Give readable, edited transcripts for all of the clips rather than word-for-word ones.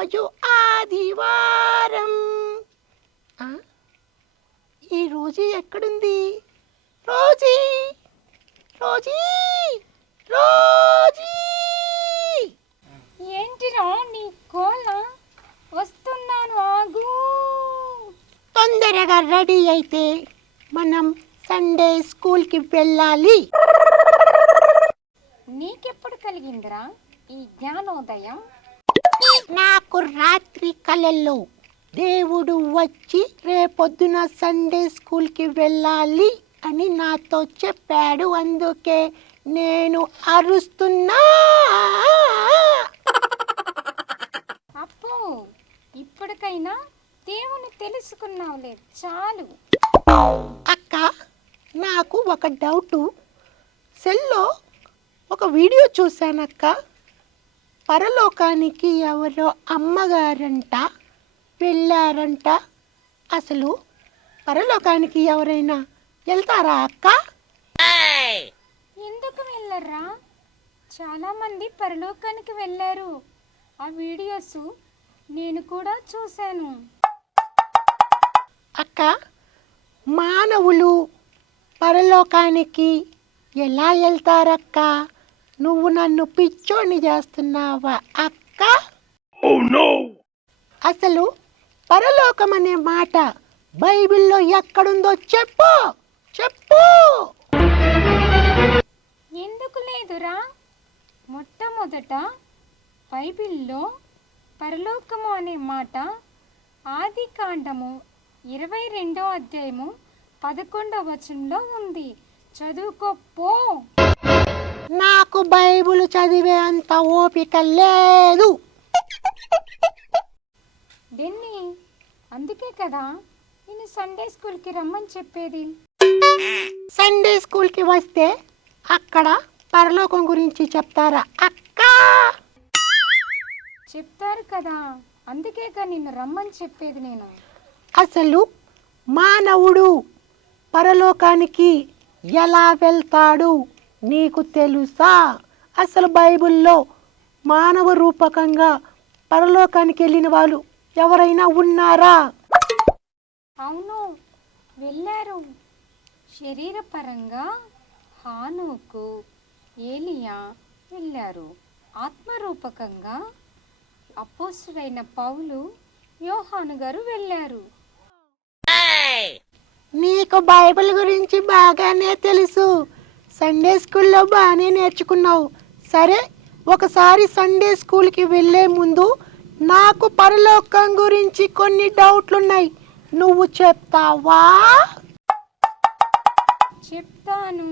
ఈరోజు ఆదివారం. ఈరోజు ఎక్కడుంది రోజీ? రోజీ రోజీ ఏంటిరా నీ కోళ్ళ? వస్తున్నాను, ఆగు. తొందరగా రెడీ అయితే మనం సండే స్కూల్కి వెళ్ళాలి. నీకెప్పుడు కలిగిందిరా ఈ జ్ఞానోదయం? నాకు రాత్రి కలల్లో దేవుడు వచ్చి రేపొద్దున సండే స్కూల్కి వెళ్ళాలి అని నాతో చెప్పాడు. అందుకే నేను అరుస్తున్నా. అప్పో, ఇప్పటికైనా దేవుని తెలుసుకున్నావులే, చాలు. అక్క, నాకు ఒక డౌటు. సెల్లో ఒక వీడియో చూశానక్క. పరలోకానికి ఎవరో అమ్మగారంట వెళ్ళారంట. అసలు పరలోకానికి ఎవరైనా వెళ్తారా అక్క? ఎందుకు వెళ్ళర్రా? చాలా మంది పరలోకానికి వెళ్ళారు. ఆ వీడియోస్ నేను కూడా చూశాను. అక్క, మానవులు పరలోకానికి ఎలా వెళ్తారక్క? నువ్వు నన్ను పిచ్చోని చేస్తున్నావా అక్క? అసలు పరలోకం అనే మాట బైబిల్లో ఎక్కడుందో చెప్పు చెప్పు. ఎందుకు లేదురా? మొట్టమొదట బైబిల్లో పరలోకము అనే మాట ఆదికాండము 22వ అధ్యాయము 11వ వచనంలో ఉంది. చదువుకోపో. నాకు బైబిల్ చదివే అంత ఓపిక లేదు. డెన్నీ, అందుకే కదా నేను సండే స్కూల్కి రమ్మని చెప్పేది. సండే స్కూల్కి వస్తే అక్కడ పరలోకం గురించి చెప్తారా అక్క? చెప్తారు కదా, అందుకేగా నిన్ను రమ్మని చెప్పేది నేను. అసలు మానవుడు పరలోకానికి ఎలా వెళ్తాడు నీకు తెలుసా? అసలు బైబిల్లో మానవ రూపకంగా పరలోకానికి వెళ్ళిన వాళ్ళు ఎవరైనా ఉన్నారా? అవును, వెళ్ళారు. శరీరపరంగా హానోకు, ఏలియా వెళ్ళారు. ఆత్మరూపకంగా అపోస్తులైన పౌలు, యోహాను గారు వెళ్ళారు. నీకు బైబిల్ గురించి బాగానే తెలుసు. సండే స్కూల్లో బాగానే నేర్చుకున్నావు. సరే, ఒకసారి సండే స్కూల్కి వెళ్ళే ముందు నాకు పరలోకం గురించి కొన్ని డౌట్లున్నాయి. నువ్వు చెప్తావా? చెప్తాను.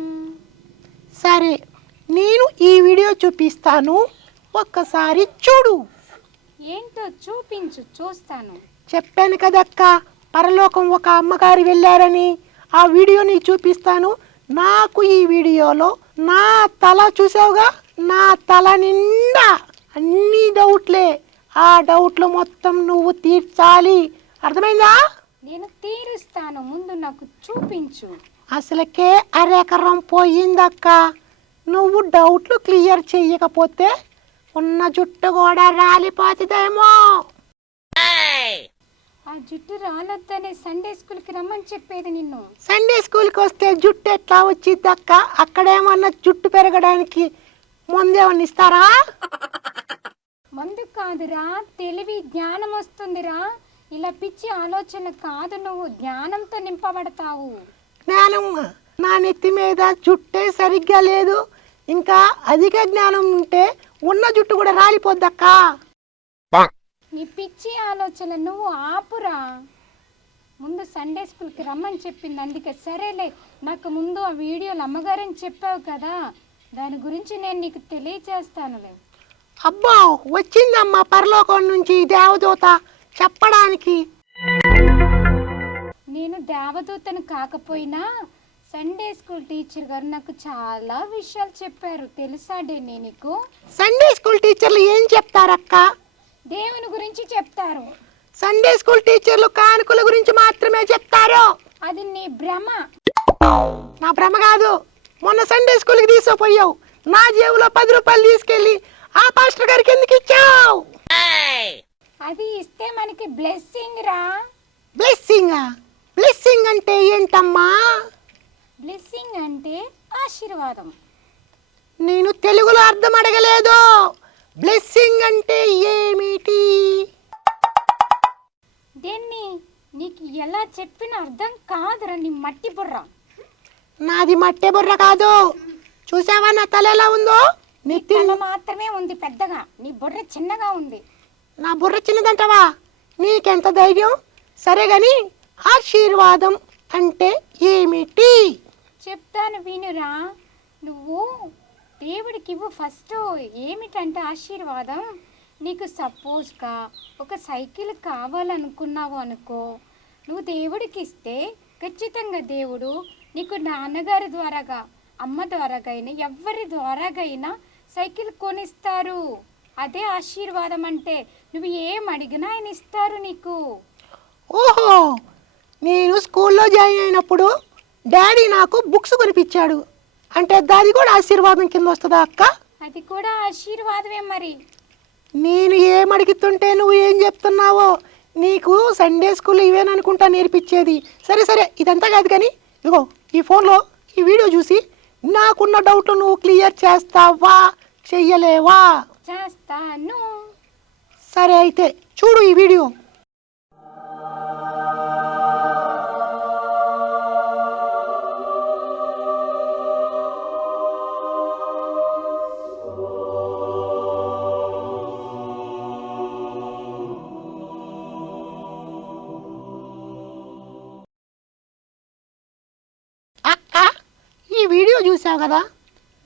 సరే, నేను ఈ వీడియో చూపిస్తాను, ఒక్కసారి చూడు. ఏంటో చూపించు, చూస్తాను. చెప్పాను కదక్క, పరలోకం ఒక అమ్మగారు వెళ్ళారని. ఆ వీడియో నీకు చూపిస్తాను. నాకు ఈ వీడియోలో నా తల చూసావుగా, నా తల నిండా అన్ని డౌట్లే. ఆ డౌట్లు మొత్తం నువ్వు తీర్చాలి. అర్థమైందా? నేను తీరుస్తాను, ముందు నాకు చూపించు. అసలుకే అరెకరం పోయిందక్క. నువ్వు డౌట్లు క్లియర్ చెయ్యకపోతే ఉన్న జుట్టు కూడా రాలిపోతుందేమో. ఆ జుట్టు రాలొద్దనే సండే స్కూల్కి రమ్మని చెప్పేది నిన్ను. సండే స్కూల్కి వస్తే జుట్టు ఎట్లా వచ్చిద్దక్క? అక్కడేమన్నా జుట్టు పెరగడానికి ముందేమన్నా ఇస్తారా? మందు కాదురా, తెలివి జ్ఞానం వస్తుందిరా. ఇలా పిచ్చి ఆలోచన కాదు, నువ్వు జ్ఞానంతో నింపబడతావు. జ్ఞానం? నా నెత్తి మీద జుట్టే సరిగ్గా లేదు, ఇంకా అధిక జ్ఞానం ఉంటే ఉన్న జుట్టు కూడా రాలిపోద్దక్క. నీ పిచ్చి ఆలోచన నువ్వు ఆపురా. ముందు సండే స్కూల్కి రమ్మని చెప్పింది, అందుకే సరేలే. నాకు ముందు ఆ వీడియోలు అమ్మగారని చెప్పావు కదా, దాని గురించి నేను నీకు తెలియచేస్తానులే. అబ్బో, వచ్చిందమ్మా పరలోకం నుంచి దేవదూత చెప్పడానికి. నేను దేవదూతను కాకపోయినా సండే స్కూల్ టీచర్ గారు నాకు చాలా విషయాలు చెప్పారు, తెలుసా డెన్నీ నీకు? సండే స్కూల్ టీచర్లు ఏం చెప్తారక్క? దేవుని గురించి చెప్తారు. సండే స్కూల్ టీచర్లు కానుకల గురించి మాత్రమే చెప్తారు. అది నీ భ్రమ. నా భ్రమ కాదు. మొన్న సండే స్కూల్కి తీసుకుపోయావు, నా జేబులో 10 రూపాయలు తీసుకెళ్ళి ఆ పాస్టర్ గారికి ఎందుకు ఇచ్చావు? అది ఇస్తే మనకి బ్లెస్సింగ్ రా. బ్లెస్సింగా? బ్లెస్సింగ్ అంటే ఏంటమ్మా? బ్లెస్సింగ్ అంటే ఆశీర్వాదం. నేను తెలుగులో అర్థం అడగలేదు. బ్లెస్సింగ్ అంటే ఏమిటి? దేన్ని నీకు ఎలా చెప్పిన అర్థం కాదురా నీ మట్టి బుర్ర. నాది మట్టె బుర్ర కాదు. చూసావా నా తల ఎలా ఉందో? తల మాత్రమే ఉంది పెద్దగా, నీ బుర్ర చిన్నగా ఉంది. నా బుర్ర చిన్నదంటావా? నీకెంత ధైర్యం? సరే గాని ఆశీర్వాదం అంటే ఏమిటి? చెప్తాను వినురా. నువ్వు దేవుడికి ఇవ్వు ఫస్ట్. ఏమిటంటే ఆశీర్వాదం, నీకు సపోజ్గా ఒక సైకిల్ కావాలనుకున్నావు అనుకో, నువ్వు దేవుడికి ఇస్తే ఖచ్చితంగా దేవుడు నీకు నాన్నగారి ద్వారాగా, అమ్మ ద్వారాగా అయినా ఎవరి ద్వారాగైనా సైకిల్ కొనిస్తారు. అదే ఆశీర్వాదం అంటే. నువ్వు ఏం అడిగినా ఆయన ఇస్తారు నీకు. ఓహో, నేను స్కూల్లో జాయిన్ అయినప్పుడు డాడీ నాకు బుక్స్ కొనిపించాడు అంటే దాది కూడా ఆశీర్వాదం కింద వస్తుందా అక్క? అది కూడా ఆశీర్వాదమే మరి. నేను ఏం అడుగుతుంటే నువ్వు ఏం చెప్తున్నావో? నీకు సండే స్కూల్ ఇవేననుకుంటా నేర్పించేది. సరే సరే, ఇదంతా కాదు కానీ ఇగో ఈ ఫోన్లో ఈ వీడియో చూసి నాకున్న డౌట్ నువ్వు క్లియర్ చేస్తావా, చెయ్యలేవా? చేస్తాను. సరే అయితే చూడు ఈ వీడియో. అక్క, ఈ వీడియో చూసావు కదా,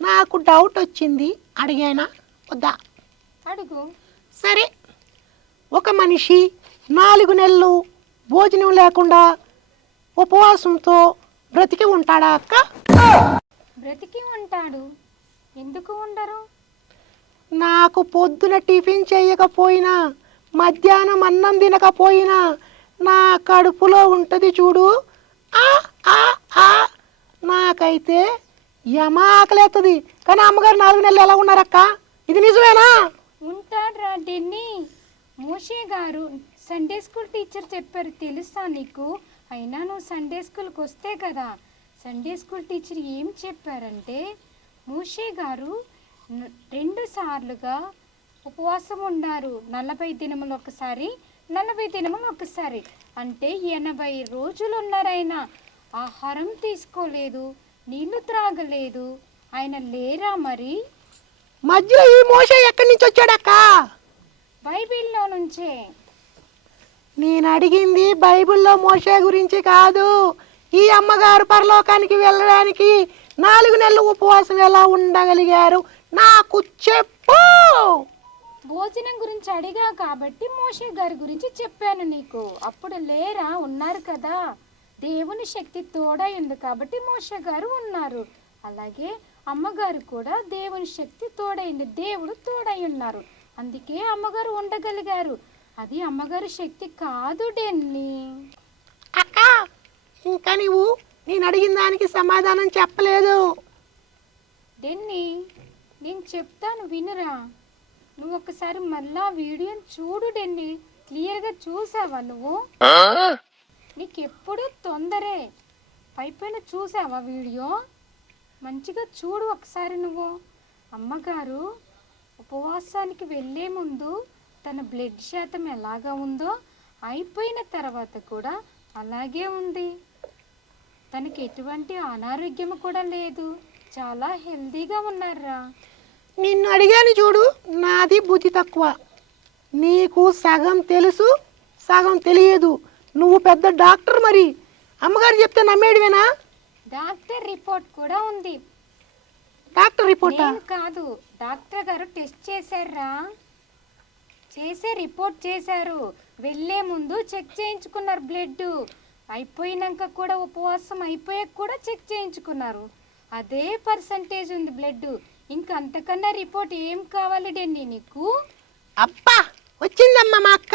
నాకు డౌట్ వచ్చింది. అడిగానా వద్దా? అడుగు. సరే, ఒక మనిషి 4 నెలలు భోజనం లేకుండా ఉపవాసంతో బ్రతికి ఉంటాడా అక్క? బ్రతికి ఉంటాడు. ఎందుకు ఉండరు? నాకు పొద్దున టిఫిన్ చేయకపోయినా, మధ్యాహ్నం అన్నం తినకపోయినా నా కడుపులో ఉంటుంది చూడు, ఆ ఆ ఆ, నాకైతే యమాకలేస్తుంది. కానీ అమ్మగారు 4 నెలలు ఎలా ఉన్నారక్క? ఇది నిజమేనా? ఉంటాడ్రా డెన్నీ. మోషే గారు సండే స్కూల్ టీచర్ చెప్పారు, తెలుసా నీకు? అయినా నువ్వు సండే స్కూల్కి వస్తే కదా. సండే స్కూల్ టీచర్ ఏం చెప్పారంటే, మోషే గారు 2 సార్లుగా ఉపవాసం ఉన్నారు. 40 దినములు ఒకసారి, 40 దినములు ఒకసారి. అంటే 80 రోజులు ఉన్నారైనా. ఆహారం తీసుకోలేదు, నీళ్లు త్రాగలేదు. ఆయన లేరా మరి? మధ్యలో ఈ మోషే ఎక్కడి నుంచి వచ్చాడక్క? బైబిల్లో నుంచే. నేను అడిగింది బైబిల్లో మోషే గురించి కాదు. ఈ అమ్మగారు పరలోకానికి వెళ్ళడానికి 4 నెలలు ఉపవాసం ఎలా ఉండగలిగారు నాకు చెప్పు. భోజనం గురించి అడిగా కాబట్టి మోషే గారి గురించి చెప్పాను నీకు. అప్పుడు లేరా? ఉన్నారు కదా. దేవుని శక్తి తోడై ఉంది కాబట్టి మోషే గారు ఉన్నారు. అలాగే అమ్మగారు కూడా దేవుని శక్తి తోడైంది, దేవుడు తోడై ఉన్నారు. అందుకే అమ్మగారు ఉండగలిగారు. అది అమ్మగారి శక్తి కాదు డెన్నీ. అక్క, ఇంకా నువ్వు నేను అడిగిన దానికి సమాధానం చెప్పలేదు. డెన్నీ, నేను చెప్తాను వినురా. నువ్వు ఒకసారి మళ్ళా వీడియోని చూడు డెన్నీ. క్లియర్గా చూసావా నువ్వు? నీకెప్పుడు తొందరే. పైపైన చూసావా వీడియో? మంచిగా చూడు ఒకసారి నువ్వు. అమ్మగారు ఉపవాసానికి వెళ్ళే ముందు తన బ్లడ్ శాతం ఎలాగా ఉందో అయిపోయిన తర్వాత కూడా అలాగే ఉంది. తనకి ఎటువంటి అనారోగ్యం కూడా లేదు. చాలా హెల్తీగా ఉన్నారా. నిన్ను అడిగాను చూడు, నాది బుద్ధి తక్కువ. నీకు సగం తెలుసు, సగం తెలియదు. నువ్వు పెద్ద డాక్టర్, మరి అమ్మగారు చెప్తే నమ్మేడివేనా? డాక్టర్ రిపోర్ట్ కూడా ఉంది. డాక్టర్ రిపోర్టా? నేను కాదు, డాక్టర్ గారు టెస్ట్ చేశారా. చేసే రిపోర్ట్ చేశారు. వెళ్ళే ముందు చెక్ చేయించుకున్నారు బ్లడ్. అయిపోయినాక కూడా ఉపవాసం అయిపోయాక కూడా చెక్ చేయించుకున్నారు. అదే పర్సంటేజ్ ఉంది బ్లడ్. ఇంకా అంతకన్నా రిపోర్ట్ ఏం కావాలి డెన్నీ నీకు? అబ్బా, వచ్చిందమ్మా మా అక్క.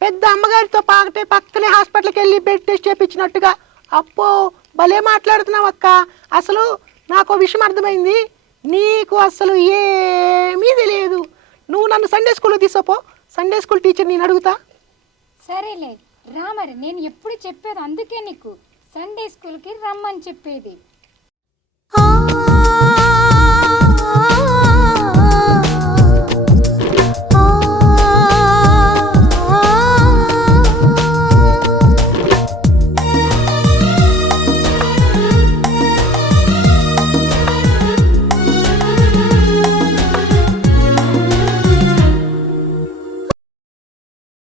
పెద్ద అమ్మగారితో పాటే పక్కనే హాస్పిటల్కి వెళ్ళి బ్లడ్ టెస్ట్ చేయించినట్టుగా. అప్పో, భలే మాట్లాడుతున్నావు అక్క. అసలు నాకు విషయం అర్థమైంది. నీకు అసలు ఏమీ తెలియదు. నువ్వు నన్ను సండే స్కూల్లో తీసుకోపో. సండే స్కూల్ టీచర్ నేను అడుగుతా. సరేలే రా, మరి నేను ఎప్పుడు చెప్పేది అందుకే నీకు సండే స్కూల్కి రమ్మని చెప్పేది.